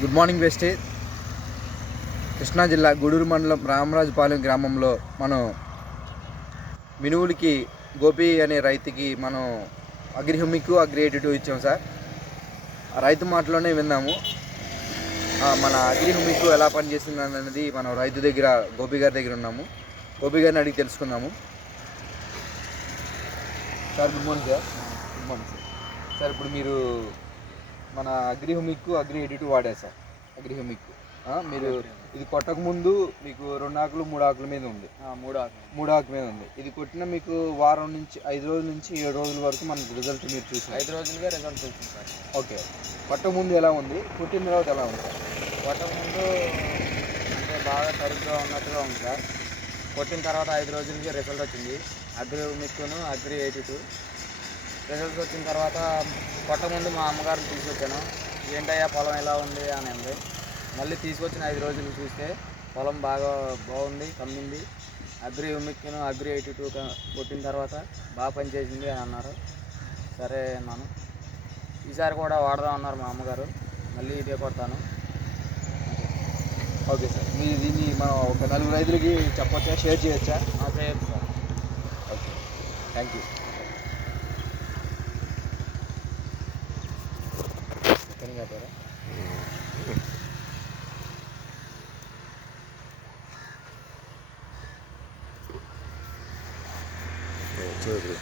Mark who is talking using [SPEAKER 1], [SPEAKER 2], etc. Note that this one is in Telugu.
[SPEAKER 1] Good morning బెస్టే. కృష్ణా జిల్లా గూడూరు మండలం రామరాజుపాలెం గ్రామంలో మనం మినువులకి గోపి అనే రైతుకి మనం అగ్రిహమికు అగ్రియేటివ్ ఇచ్చాం సార్. ఆ రైతు మాటలోనే విన్నాము మన అగ్రిహమికు ఎలా పనిచేస్తుంది అనేది మనం రైతు దగ్గర గోపి గారి దగ్గర ఉన్నాము. గోపి గారిని అడిగి తెలుసుకుందాము. Sir good morning sir. Good morning sir. Sir ఇప్పుడు మీరు మన అగ్రిహుమిక్ అగ్రి ఎడిటివ్ వాడారు సార్ అగ్రిహుమిక్ మీరు ఇది కొట్టక ముందు మీకు రెండు ఆకులు మూడు ఆకుల మీద ఉంది.
[SPEAKER 2] మూడు ఆకు
[SPEAKER 1] మూడు ఆకు మీద ఉంది. ఇది కొట్టిన మీకు వారం నుంచి ఐదు రోజుల నుంచి ఏడు రోజుల వరకు మనకు రిజల్ట్ మీరు చూసారు
[SPEAKER 2] ఐదు రోజులుగా రిజల్ట్ వచ్చింది సార్
[SPEAKER 1] ఓకే. కొట్టక ముందు ఎలా ఉంది? కొట్టిన తర్వాత ఎలా ఉంది? సార్
[SPEAKER 2] కొట్టక ముందు అంటే బాగా సరిగ్గా ఉన్నట్టుగా ఉంది సార్. కొట్టిన తర్వాత ఐదు రోజులకి రిజల్ట్ వచ్చింది. అగ్రి మిక్కును అగ్రి ఎయిటీ టూ రిజల్ట్ వచ్చిన తర్వాత కొట్టక ముందు మా అమ్మగారిని తీసుకొచ్చాను. ఏంటయ్యా పొలం ఎలా ఉంది? అని అంది. మళ్ళీ తీసుకొచ్చిన ఐదు రోజులు చూస్తే పొలం బాగా బాగుంది కమ్మింది అగ్రి మిక్కును అగ్రి ఎయిటీ టూ కొట్టిన తర్వాత బాగా పనిచేసింది అని అన్నారు. సరే అన్నాను. ఈసారి కూడా వాడదాం అన్నారు మా అమ్మగారు. మళ్ళీ ఇదే కొడతాను.
[SPEAKER 1] Okay sir. మీ దీన్ని మనం ఒక నలుగురు రైతులకి చెప్పొచ్చా? షేర్ చేయొచ్చా?
[SPEAKER 2] చేయొచ్చు సార్.
[SPEAKER 1] ఓకే. థ్యాంక్ యూ వ్యాపారం
[SPEAKER 3] చూడు